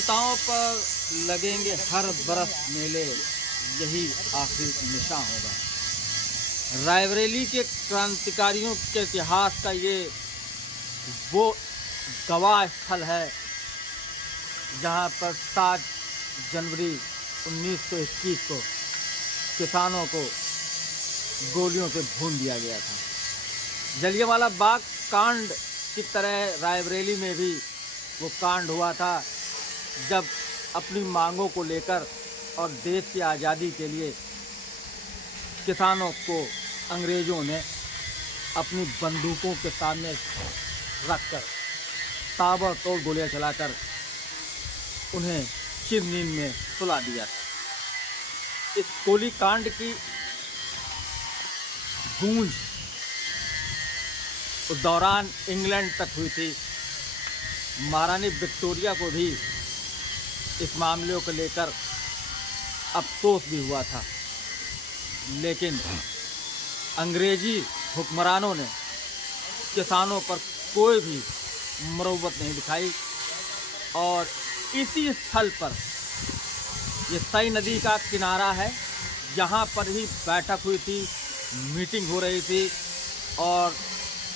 चिताओं पर लगेंगे हर बरस मेले, यही आखिरी निशान होगा। रायबरेली के क्रांतिकारियों के इतिहास का ये वो गवाह स्थल है जहाँ पर 7 जनवरी 1921 को किसानों को गोलियों से भून दिया गया था। जलियांवाला बाग कांड की तरह रायबरेली में भी वो कांड हुआ था जब अपनी मांगों को लेकर और देश की आज़ादी के लिए किसानों को अंग्रेज़ों ने अपनी बंदूकों के सामने रखकर ताबड़तोड़ गोलियां चलाकर उन्हें चिर नींद में सुला दिया था। इस गोली कांड की गूंज उस दौरान इंग्लैंड तक हुई थी। महारानी विक्टोरिया को भी इस मामले को लेकर अफसोस भी हुआ था, लेकिन अंग्रेजी हुक्मरानों ने किसानों पर कोई भी मरम्मत नहीं दिखाई और इसी स्थल पर, ये सई नदी का किनारा है, यहाँ पर ही बैठक हुई थी, मीटिंग हो रही थी और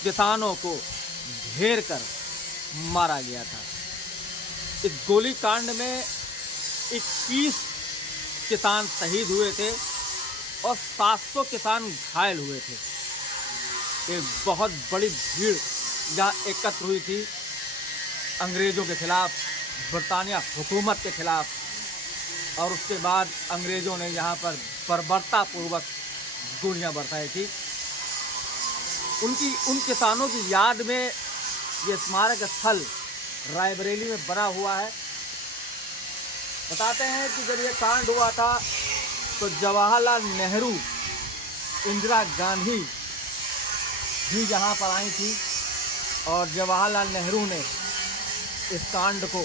किसानों को घेर कर मारा गया था। इस गोली कांड में 21 किसान शहीद हुए थे और 700 किसान घायल हुए थे। एक बहुत बड़ी भीड़ यहाँ एकत्र हुई थी अंग्रेज़ों के खिलाफ, बरतानिया हुकूमत के खिलाफ, और उसके बाद अंग्रेज़ों ने यहाँ पर बर्बरतापूर्वक गोलियाँ बरसाई थी। उन किसानों की याद में ये स्मारक स्थल रायबरेली में बना हुआ है। बताते हैं कि जब ये कांड हुआ था तो जवाहरलाल नेहरू, इंदिरा गांधी भी यहाँ पर आई थी और जवाहरलाल नेहरू ने इस कांड को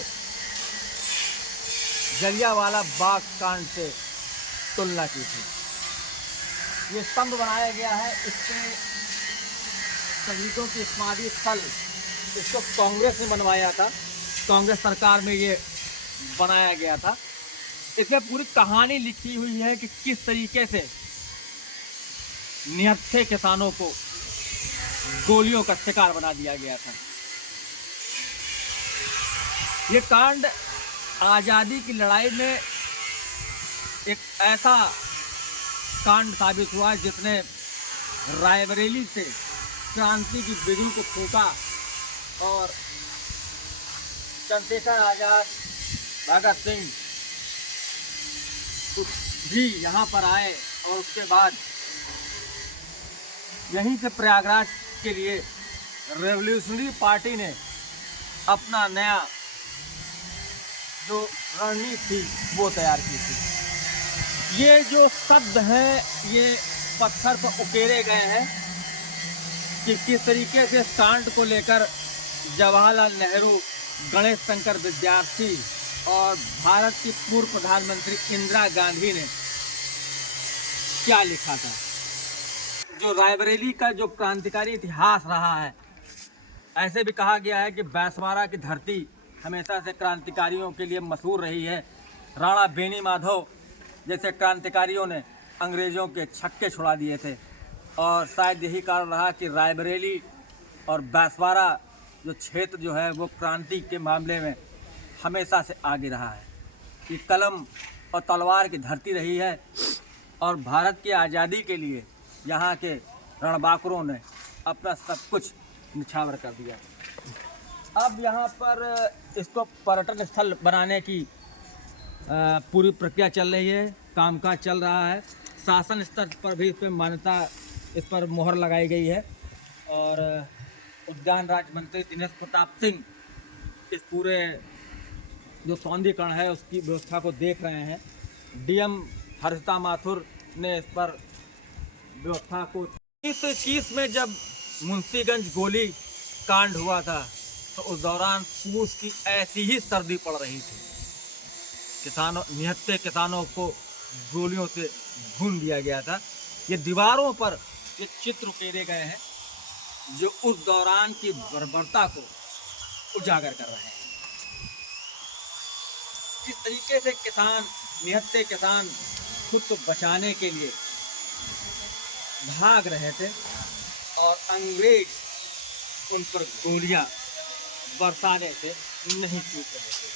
जलियांवाला बाग कांड से तुलना की थी। ये स्तंभ बनाया गया है, इसके शहीदों की स्मारक स्थल, इसको कांग्रेस ने बनवाया था, कांग्रेस सरकार में ये बनाया गया था। इसमें पूरी कहानी लिखी हुई है कि किस तरीके से निहत्थे किसानों को गोलियों का शिकार बना दिया गया था। ये कांड आज़ादी की लड़ाई में एक ऐसा कांड साबित हुआ जिसने रायबरेली से क्रांति की बिगुल को फूंका और चंद्रशेखर आज़ाद, भगत सिंह भी यहाँ पर आए और उसके बाद यहीं से प्रयागराज के लिए रेवोल्यूशनरी पार्टी ने अपना नया जो रणनीति थी वो तैयार की थी। ये जो शब्द हैं ये पत्थर पर उकेरे गए हैं कि किस तरीके से इस कांड को लेकर जवाहरलाल नेहरू, गणेश शंकर विद्यार्थी और भारत की पूर्व प्रधानमंत्री इंदिरा गांधी ने क्या लिखा था। जो रायबरेली का जो क्रांतिकारी इतिहास रहा है, ऐसे भी कहा गया है कि बांसवाड़ा की धरती हमेशा से क्रांतिकारियों के लिए मशहूर रही है। राणा बेनी माधव जैसे क्रांतिकारियों ने अंग्रेज़ों के छक्के छुड़ा दिए थे और शायद यही कारण रहा कि रायबरेली और बांसवाड़ा जो क्षेत्र जो है वो क्रांति के मामले में हमेशा से आगे रहा है। ये कलम और तलवार की धरती रही है और भारत की आज़ादी के लिए यहाँ के रणबांकुरों ने अपना सब कुछ निछावर कर दिया। अब यहाँ पर इसको पर्यटन स्थल बनाने की पूरी प्रक्रिया चल रही है, कामकाज चल रहा है। शासन स्तर पर भी इस पर मान्यता, इस पर मोहर लगाई गई है और उद्यान राज्य मंत्री दिनेश प्रताप सिंह इस पूरे जो सौंदर्यीकरण है उसकी व्यवस्था को देख रहे हैं। डीएम हर्षिता माथुर ने इस पर व्यवस्था को 1921 में जब मुंशीगंज गोली कांड हुआ था तो उस दौरान पूस की ऐसी ही सर्दी पड़ रही थी। निहत्थे किसानों को गोलियों से भून दिया गया था। ये दीवारों पर ये चित्र उकेरे गए हैं जो उस दौरान की बर्बरता को उजागर कर रहे हैं। किस तरीके से किसान, निहत्थे किसान खुद को बचाने के लिए भाग रहे थे और अंग्रेज उन पर गोलियां बरसाने से नहीं चूक रहे थे।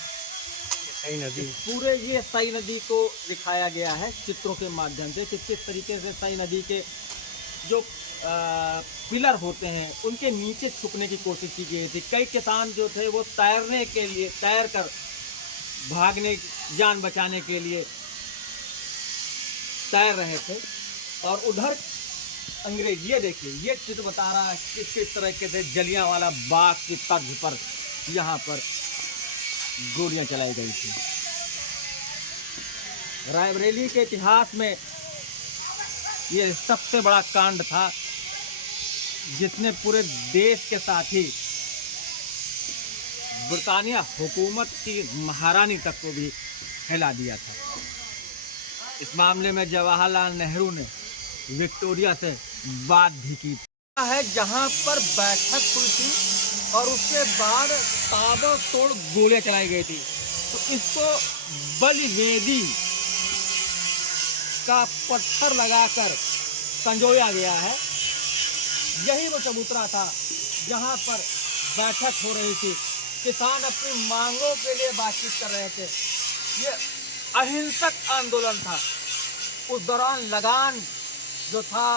सई नदी पूरे ये सई नदी को दिखाया गया है चित्रों के माध्यम से कि किस तरीके से सई नदी के जो पिलर होते हैं उनके नीचे छुपने की कोशिश की गई थी। कई किसान जो थे वो तैरने के लिए, तैर कर भागने, जान बचाने के लिए तैर रहे थे। और उधर अंग्रेज, ये देखिए, ये चित्र बता रहा है किस तरीके से जलियांवाला बाग की तर्ज पर यहाँ पर गोलियां चलाई गई थी। रायबरेली के इतिहास में ये सबसे बड़ा कांड था जिसने पूरे देश के साथ ही ब्रिटानिया हुकूमत की महारानी तक को भी हिला दिया था। इस मामले में जवाहरलाल नेहरू ने विक्टोरिया से बात भी की है, जहां पर बैठक हुई थी और उसके बाद ताबड़तोड़ गोलियां चलाई गई थी। तो इसको बलिवेदी का पत्थर लगाकर संजोया गया है। यही वो चबूतरा था जहां पर बैठक हो रही थी, किसान अपनी मांगों के लिए बातचीत कर रहे थे। ये अहिंसक आंदोलन था। उस दौरान लगान जो था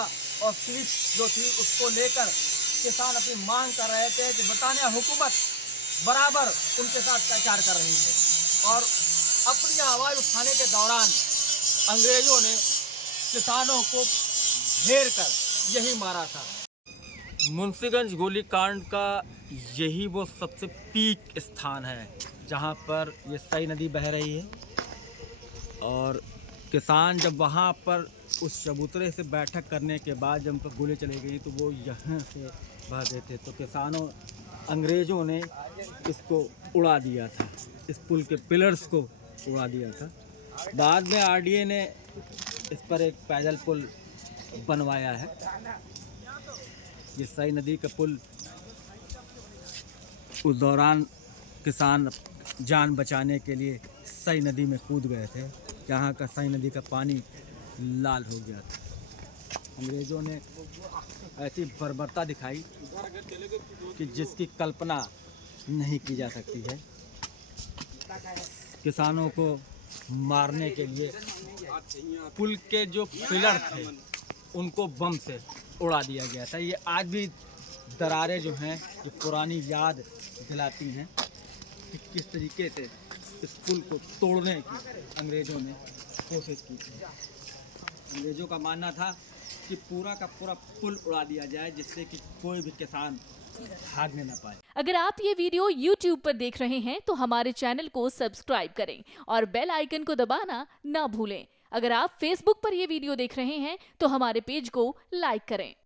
और स्विच जो थी उसको लेकर किसान अपनी मांग कर रहे थे कि ब्रिटानिया हुकूमत बराबर उनके साथ अत्याचार कर रही है। और अपनी आवाज़ उठाने के दौरान अंग्रेजों ने किसानों को घेर कर यही मारा था। मुंशीगंज गोलीकांड का यही वो सबसे पीक स्थान है जहाँ पर ये सई नदी बह रही है। और किसान जब वहाँ पर उस चबूतरे से बैठक करने के बाद जब उन पर गोली चली गई तो वो यहाँ से भागे थे। तो किसानों, अंग्रेज़ों ने इसको उड़ा दिया था, इस पुल के पिलर्स को उड़ा दिया था। बाद में आरडीए ने इस पर एक पैदल पुल बनवाया है। ये सई नदी का पुल, उस दौरान किसान जान बचाने के लिए सई नदी में कूद गए थे, जहाँ का सई नदी का पानी लाल हो गया था। अंग्रेज़ों ने ऐसी बर्बरता दिखाई कि जिसकी कल्पना नहीं की जा सकती है। किसानों को मारने के लिए पुल के जो पिलर थे उनको बम से उड़ा दिया गया था। ये आज भी दरारें जो हैं ये पुरानी याद दिलाती हैं कि किस तरीके से इस पुल को तोड़ने की अंग्रेज़ों ने कोशिश की थी। अंग्रेज़ों का मानना था कि पूरा का पूरा पुल उड़ा दिया जाए जिससे कि कोई भी किसान भागने ना पाए। अगर आप ये वीडियो YouTube पर देख रहे हैं तो हमारे चैनल को सब्सक्राइब करें और बेल आइकन को दबाना ना भूलें। अगर आप Facebook पर ये वीडियो देख रहे हैं तो हमारे पेज को लाइक करें।